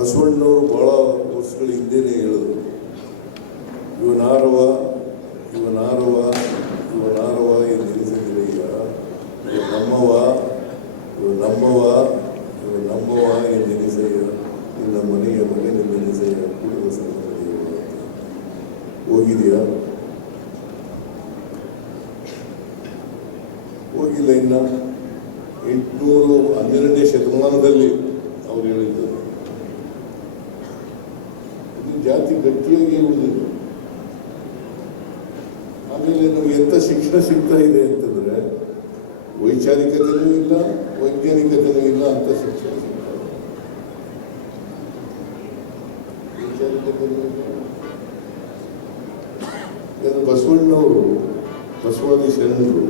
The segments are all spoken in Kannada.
ಬಸವಣ್ಣವರು ಬಹಳ ವರ್ಷಗಳ ಹಿಂದೆನೇ ಹೇಳಿದ್ರು, ಇವನಾರವ ಇವನಾರವ ಇವನಾರವ ಎಂದೆನಿಸದಿರಯ್ಯ, ಇವ ನಮ್ಮವ ಇವ ನಮ್ಮವ ಇವ ನಮ್ಮವ ಎಂದೆನಿಸಯ್ಯ, ನಿನ್ನ ಮನೆಯ ಮಗನೆಂದೆನಿಸಯ್ಯ, ಕೂಡುವ ಸಂಗತಿಯ ಹೋಗಿದೆಯಾ? ಹೋಗಿಲ್ಲ. ಇನ್ನು 812ನೇ ಶತಮಾನದಲ್ಲಿ ಅವ್ರು ಹೇಳಿದ್ದಾರೆ. ಇದು ಜಾತಿ ಗಟ್ಟಿಯಾಗಿ ಉಳಿದಿದೆ. ಆಮೇಲೆ ನಮ್ಗೆ ಎಂಥ ಶಿಕ್ಷಣ ಸಿಗ್ತಾ ಇದೆ ಅಂತಂದ್ರೆ ವೈಚಾರಿಕತೆನೂ ಇಲ್ಲ, ವೈಜ್ಞಾನಿಕತೆನೂ ಇಲ್ಲ ಅಂತ ಶಿಕ್ಷಣ ಸಿಗ್ತಾ ಇದೆ. ವೈಚಾರಿಕತೆನೂ ಇಲ್ಲ. ಬಸವಣ್ಣವರು, ಬಸವಾದಿ ಶರಣರು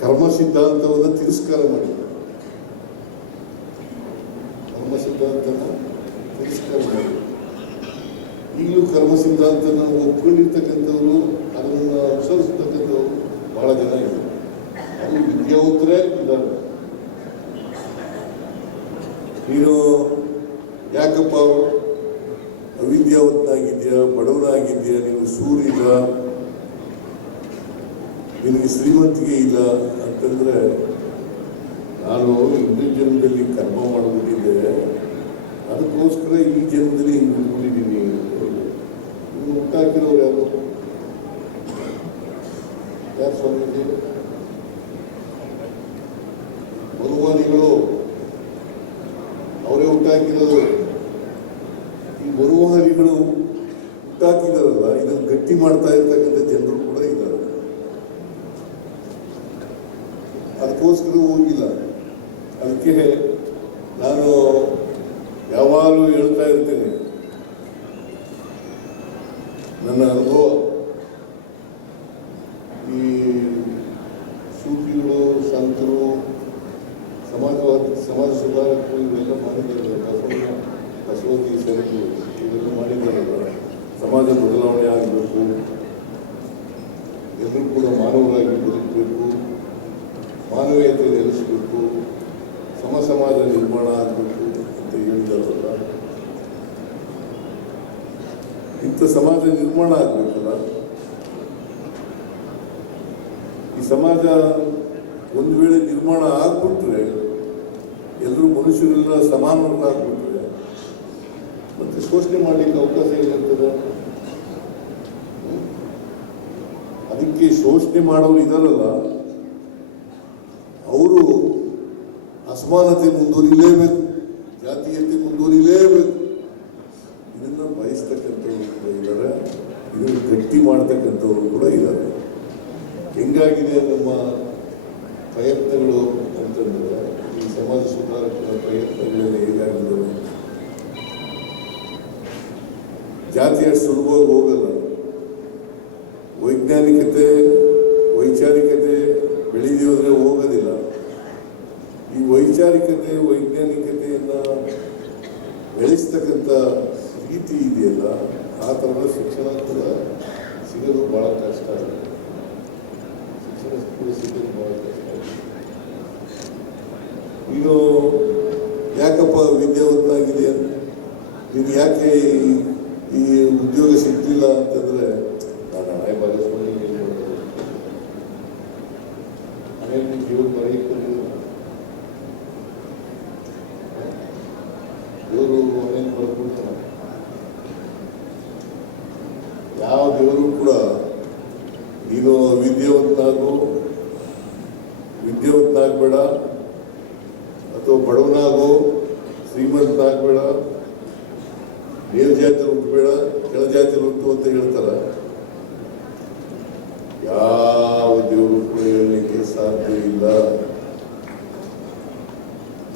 ಕರ್ಮ ಸಿದ್ಧಾಂತವನ್ನು ತಿರಸ್ಕಾರ ಮಾಡಿದರು. ಕರ್ಮ ಸಿದ್ಧಾಂತನ ತಿರಸ್ಕಾರ ಮಾಡಿದರು. ಈಗಲೂ ಕರ್ಮ ಸಿದ್ಧಾಂತನ ಒಪ್ಕೊಂಡಿರ್ತಕ್ಕಂಥವ್ರು, ಅದನ್ನು ಅನುಸರಿಸ್ತಕ್ಕಂಥವ್ರು ಬಹಳ ಜನ ಇದ್ದಾರೆ. ಅದು ವಿದ್ಯಾವಂತರೇ ಇದ್ದಾರೆ. ನೀನು ಯಾಕಪ್ಪ ಅವಿದ್ಯಾವಂತನಾಗಿದ್ಯಾ, ಬಡವನಾಗಿದ್ಯಾ, ನೀವು ಸೂರಿಲ್ಲ, ನಿನಗೆ ಶ್ರೀಮಂತಿಗೆ ಇಲ್ಲ ಅಂತಂದ್ರೆ, ನಾನು ಹಿಂದಿನ ಜನ್ಮದಲ್ಲಿ ಕರ್ಮ ಮಾಡಿಬಿಟ್ಟಿದ್ದೆ, ಅದಕ್ಕೋಸ್ಕರ ಈ ಜನ್ಮದಲ್ಲಿ ಹಿಂಗೆ ಬಿಟ್ಬಿಟ್ಟಿದ್ದೀನಿ. ಇನ್ನು ಹುಟ್ಟಾಕಿರೋರು ಯಾರು? ಯಾರು ಸ್ವಾಮೀಜಿ? ಮರುವಾದಿಗಳು ಅವರೇ ಹುಟ್ಟಾಕಿರೋದು. ಈ ಮರುವಾದಿಗಳು ಹುಟ್ಟಾಕಿದಾರಲ್ಲ, ಇದನ್ನು ಗಟ್ಟಿ ಮಾಡ್ತಾ ಇರ್ತಕ್ಕಂಥ ಜನರು ಕೂಡ ಇದ್ದಾರೆ. ಅದಕ್ಕೋಸ್ಕರ ಹೋಗಿಲ್ಲ. ಅದಕ್ಕೆ ನಾನು ಯಾವಾಗಲೂ ಹೇಳ್ತಾ ಇರ್ತೇನೆ, ನನ್ನ ಅನುಭವ, ಈ ಸೂಫಿಗಳು, ಸಂತರು, ಸಮಾಜ ಸುಧಾರಕರು ಇವೆಲ್ಲ ಮಾಡಿದ್ದಾರೆ. ಬಸವತಿ ಸರಕು ಇವೆಲ್ಲ ಮಾಡಿದ್ದಾರಲ್ಲ, ಸಮಾಜ ಬದಲಾವಣೆ ಆಗಬೇಕು, ಎಲ್ಲರೂ ಕೂಡ ಮಾನವರಾಗಿ ಬದುಕಬೇಕು, ಮಾನವೀಯತೆ ನೆಲೆಸಬೇಕು, ಸಮಾಜ ನಿರ್ಮಾಣ ಆಗಬೇಕು ಅಂತ ಹೇಳಿದಾರಲ್ಲ. ಇಂಥ ಸಮಾಜ ನಿರ್ಮಾಣ ಆಗಬೇಕಲ್ಲ. ಈ ಸಮಾಜ ಒಂದು ವೇಳೆ ನಿರ್ಮಾಣ ಆಗ್ಬಿಟ್ರೆ, ಎಲ್ಲರೂ ಮನುಷ್ಯರೆಲ್ಲ ಸಮಾನರಾಗ್ಬಿಟ್ರೆ ಮತ್ತೆ ಶೋಷಣೆ ಮಾಡಲಿಕ್ಕೆ ಅವಕಾಶ ಏನಿರ್ತದೆ? ಅದಕ್ಕೆ ಶೋಷಣೆ ಮಾಡೋರು ಇದಾರಲ್ಲ, ಅವರು ಅಸಮಾನತೆ ಮುಂದುವರಿಲೇಬೇಕು, ಜಾತೀಯತೆ ಮುಂದುವರಿಲೇಬೇಕು. ಇದನ್ನು ಬಯಸ್ತಕ್ಕಂಥವ್ರು ಕೂಡ ಇದ್ದಾರೆ, ಇದನ್ನು ಗಟ್ಟಿ ಮಾಡ್ತಕ್ಕಂಥವ್ರು ಕೂಡ ಇದ್ದಾರೆ. ಹೆಂಗಾಗಿದೆ ನಮ್ಮ ಪ್ರಯತ್ನಗಳು ಅಂತಂದರೆ, ಈ ಸಮಾಜ ಸುಧಾರಕರ ಪ್ರಯತ್ನಗಳೆಲ್ಲ ಹೇಗಾಗಿದ್ದಾವೆ? ಜಾತಿ ಅಷ್ಟು ಸುಲಭವಾಗಿ ಹೋಗಲ್ಲ. ವೈಜ್ಞಾನಿಕತೆ, ವೈಚಾರಿಕತೆ ಬೆಳೀದಿ ಹೋದರೆ ಹೋಗೋದಿಲ್ಲ. ಈ ವೈಚಾರಿಕತೆ, ವೈಜ್ಞಾನಿಕತೆಯನ್ನು ಬೆಳೆಸ್ತಕ್ಕಂಥ ರೀತಿ ಇದೆಯಲ್ಲ, ಆ ಥರದ ಶಿಕ್ಷಣ ಕೂಡ ಸಿಗೋದು ಭಾಳ ಕಷ್ಟ ಆಗುತ್ತೆ. ಶಿಕ್ಷಣ ಕೂಡ ಸಿಗೋದು ಭಾಳ ಕಷ್ಟ ಆಗುತ್ತೆ. ನೀನು ಯಾಕಪ್ಪ ವಿದ್ಯಾವಂತನಾಗಿದೆ, ನೀನು ಯಾಕೆ ಈ ಉದ್ಯೋಗ ಸಿಗ್ಲಿಲ್ಲ ಅಂತಂದರೆ, ನಾನು ಹಣೆ ಬರೆಸ್ಕೊಂಡು ಜೀವನ ಬರೆಯಿಕೊಂಡಿಲ್ಲ. ದೇವರು ಮನೆಯನ್ನು ಬರ್ಕೊಡ್ತಾನೆ. ಯಾವ ದೇವರು ಕೂಡ ನೀನು ವಿದ್ಯಾವಂತನಾಗಬೇಡ, ಅಥವಾ ಬಡವನಾಗೋ, ಶ್ರೀಮಂತನಾಗಬೇಡ, ಮೇಲ್ಜಾತಿ ಹುಟ್ಟಬೇಡ, ಕೆಳಜಾತಿ ಹುಟ್ಟು ಅಂತ ಹೇಳ್ತಾರ. ಯಾವ ದೇವರು ಕೂಡ ಹೇಳಲಿಕ್ಕೆ ಸಾಧ್ಯ ಇಲ್ಲ.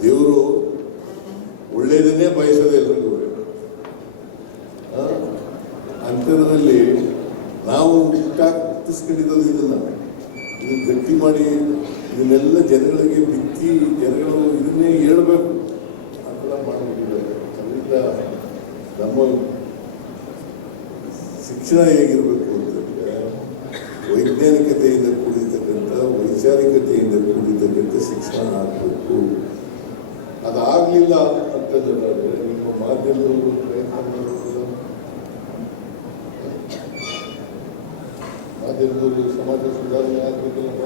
ದೇವರು ಒಳ್ಳೆಯದನ್ನೇ ಬಯಸೋದು ಎಲ್ರಿಗೂ. ಅಂಥದ್ರಲ್ಲಿ ನಾವು ಹುಟ್ಟಾಕಿಸ್ಕೊಂಡಿರೋದು ಇದನ್ನು ಗಟ್ಟಿ ಮಾಡಿ ಇದನ್ನೆಲ್ಲ ಜನಗಳಿಗೆ ಬಿತ್ತಿ, ಜನಗಳು ಇದನ್ನೇ ಹೇಳ್ಬೇಕು ಅಂತ ಮಾಡಿಬಿಟ್ಟಿದ್ದಾರೆ. ಅದರಿಂದ ನಮ್ಮ ಶಿಕ್ಷಣ ಹೇಗಿರಬೇಕು ಅಂತಂದರೆ, ವೈಜ್ಞಾನಿಕತೆಯಿಂದ ಕೂಡಿರ್ತಕ್ಕಂಥ, ವೈಚಾರಿಕತೆಯಿಂದ ಕೂಡಿರ್ತಕ್ಕಂಥ ಶಿಕ್ಷಣ ಆಗಬೇಕು. ಅದಾಗಲಿಲ್ಲ ಅಂತ ಮಟ್ಟದಲ್ಲಾದರೆ ನಿಮ್ಮ ಮಾಧ್ಯಮದವರು ಪ್ರಯತ್ನ ಮಾಡೋದಿಲ್ಲ. ಮಾಧ್ಯಮದವರು ಸಮಾಜ ಸುಧಾರಣೆ ಆಗಬೇಕಲ್ಲಪ್ಪ.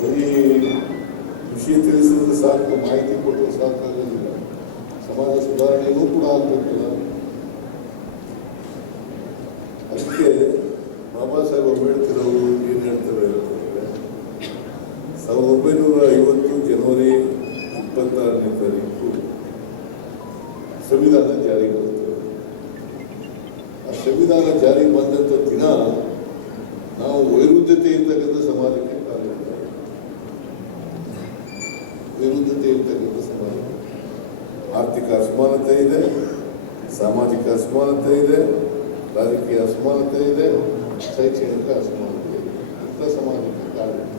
ಬರೀ ವಿಷಯ ತಿಳಿಸಿದ್ರೆ ಸಾಕು, ಮಾಹಿತಿ ಕೊಟ್ಟರೆ ಸಾಕಾಗೋದಿಲ್ಲ. ಸಮಾಜ ಸುಧಾರಣೆಗೂ ಕೂಡ ಆಗಬೇಕಲ್ಲ. ಅದಕ್ಕೆ ಬಾಬಾ ಸಾಹೇಬ್ ಅಂಬೇಡ್ಕರ್ ಅವರು ಏನು ಹೇಳ್ತಾರೆ ಅಂತಂದರೆ 1950 ಜನವರಿ 26ನೇ ತಾರೀಕು ಸಂವಿಧಾನ ಜಾರಿಗೆ ಬರ್ತದೆ. ಆ ಸಂವಿಧಾನ ಜಾರಿಗೆ ಬಂದಂಥ ದಿನ ನಾವು ವೈರುಧ್ಯತೆ ಇರ್ತಕ್ಕಂಥ ಸಮಾಜಕ್ಕೆ ಕಾಲಿಡ್ತಾರೆ. ವೈರುಧ್ಯತೆ ಇರ್ತಕ್ಕಂಥ ಸಮಾಜ, ಆರ್ಥಿಕ ಅಸಮಾನತೆ ಇದೆ, ಸಾಮಾಜಿಕ ಅಸಮಾನತೆ ಇದೆ, ರಾಜಕೀಯ ಅಸಮಾನತೆ ಇದೆ, ಶೈಕ್ಷಣಿಕ ಅಸಮಾನತೆ ಇದೆ. ಇಂಥ ಸಮಾಜಕ್ಕೆ ಕಾಲಿಡ್ತಾರೆ.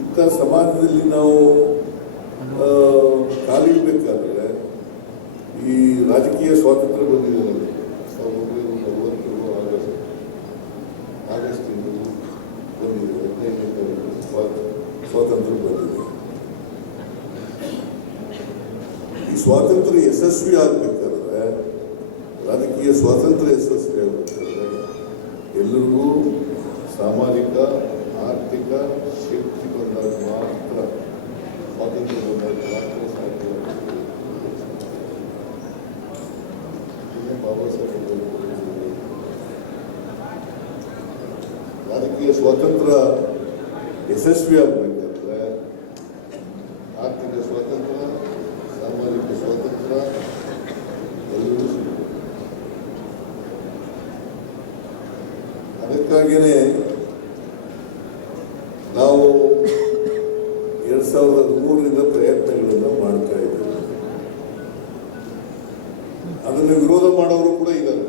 ಇಂಥ ಸಮಾಜದಲ್ಲಿ ನಾವು ಕಾಲಿಡಬೇಕಾದ್ರೆ ಈ ರಾಜಕೀಯ ಸ್ವಾತಂತ್ರ್ಯ ಬಂದಿದೆ ನಮಗೆ 1940 ಆಗಸ್ಟ್ ತಿಂಗಳು ಬಂದಿದೆ. 15ನೇ ತಾರೀಕು ಸ್ವಾತಂತ್ರ್ಯ ಬಂದಿದೆ. ಈ ಸ್ವಾತಂತ್ರ್ಯ ಯಶಸ್ವಿ ಆಗಬೇಕಾದ್ರೆ, ರಾಜಕೀಯ ಸ್ವಾತಂತ್ರ್ಯ ಯಶಸ್ವಿ ಆಗಬೇಕಾದ್ರೆ ಎಲ್ಲರಿಗೂ ಸಾಮಾಜಿಕ ಆರ್ಥಿಕ ಶಕ್ತಿ ಬಂದಾಗ ಮಾತ್ರ, ಸ್ವಾತಂತ್ರ್ಯ ಬಂದಾಗ ಮಾತ್ರ ಸಾಧ್ಯ. ಬಾಬಾ ಸಾಹೇಬ್ ರಾಜಕೀಯ ಸ್ವಾತಂತ್ರ್ಯ ಯಶಸ್ವಿ ಆಗಬೇಕಾದ್ರೆ ಆರ್ಥಿಕ ಸ್ವಾತಂತ್ರ್ಯ, ಸಾಮಾಜಿಕ ಸ್ವಾತಂತ್ರ್ಯ ಎಲ್ಲರೂ ಸಿಗಬೇಕು. ಅದಕ್ಕಾಗಿಯೇ ನಾವು 2003ರಿಂದ ಪ್ರಯತ್ನಗಳನ್ನು ಮಾಡ್ತಾ ಇದ್ದೇವೆ. ಅದನ್ನು ವಿರೋಧ ಮಾಡೋರು ಕೂಡ ಇದ್ದಾರೆ.